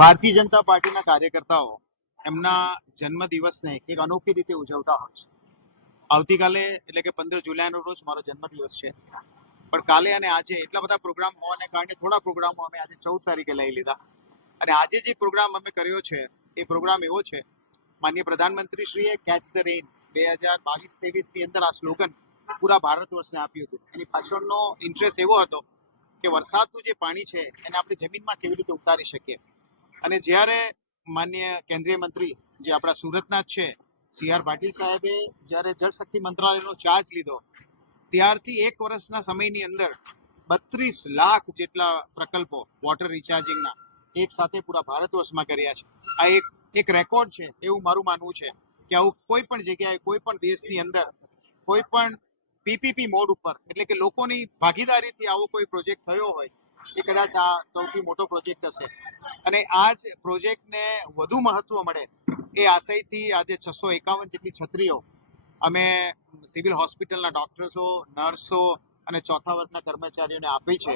ભારતીય જનતા પાર્ટીના કાર્યકર્તાઓ એમના જન્મદિવસને એક અનોખી રીતે ઉજવતા હોય છે. આવતીકાલે એટલે કે 15 જુલાઈનો રોજ મારો જન્મદિવસ છે, પણ કાલે અને આજે એટલા બધા પ્રોગ્રામ હોવાને કારણે થોડા પ્રોગ્રામો અમે આજે 14 તારીખે લઈ લીધા. અને આજે જે પ્રોગ્રામ અમે કર્યો છે એ પ્રોગ્રામ એવો છે, માનનીય પ્રધાનમંત્રીશ્રીએ કેચ ધ રેન 2022-23 ની અંદર આ સ્લોગન પૂરા ભારત વર્ષને આપ્યું હતું. એની પાછળનો ઇન્ટરેસ્ટ એવો હતો કે વરસાદનું જે પાણી છે એને આપણે જમીનમાં કેવી રીતે ઉતારી શકીએ. અને જ્યારે માનનીય કેન્દ્રીય મંત્રી જે આપણા સુરતના જ છે CR પાટીલ સાહેબે જ્યારે જળશક્તિ મંત્રાલયનો ચાર્જ લીધો ત્યારથી એક વર્ષના સમયની અંદર 32 લાખ જેટલા પ્રકલ્પો વોટર રિચાર્જિંગના એક સાથે પૂરા ભારત વર્ષમાં કર્યા છે. આ એક રેકોર્ડ છે એવું મારું માનવું છે કે આવું કોઈ પણ જગ્યાએ કોઈ પણ દેશની અંદર કોઈ પણ PPP મોડ ઉપર એટલે કે લોકોની ભાગીદારીથી આવો કોઈ પ્રોજેક્ટ થયો હોય એ કદાચ આ સૌથી મોટો પ્રોજેક્ટ હશે. અને આ જ પ્રોજેક્ટને વધુ મહત્વ મળે એ આશયથી આજે 651 જેટલી છત્રીઓ અમે સિવિલ હોસ્પિટલના ડોક્ટર્સો, નર્સો અને ચોથા વર્ગના કર્મચારીઓને આપી છે,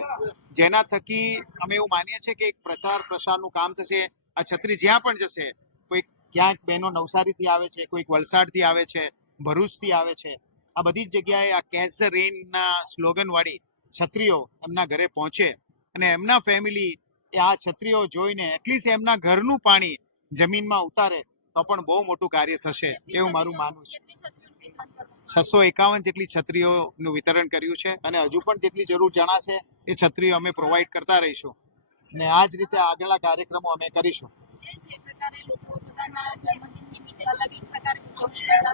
જેના થકી અમે એવું માનીએ છીએ કે એક પ્રચાર પ્રસારનું કામ થશે. આ છત્રી જ્યાં પણ જશે, કોઈ ક્યાંક બહેનો નવસારીથી આવે છે, કોઈક વલસાડથી આવે છે, ભરૂચથી આવે છે, આ બધી જ જગ્યાએ આ કેચ ધ રેનના સ્લોગન વાળી છત્રીઓ એમના ઘરે પહોંચે અને એમના ફેમિલી એ આ છત્રીઓ જોઈને એટલીસ્ટ એમના ઘરનું પાણી જમીનમાં ઉતારે તો પણ બહુ મોટું કાર્ય થશે એવું મારું માનવું છે. 651 જેટલી છત્રીઓનું વિતરણ કર્યું છે અને હજુ પણ જેટલી જરૂર જણાશે એ છત્રીઓ અમે પ્રોવાઈડ કરતા રહીશું અને આ જ રીતે આગળના કાર્યક્રમો અમે કરીશું. જે પ્રકારે લોકો પોતાના જન્મદિન નિમિત્તે અલગ એક પ્રકારે ઉજવણી કરતા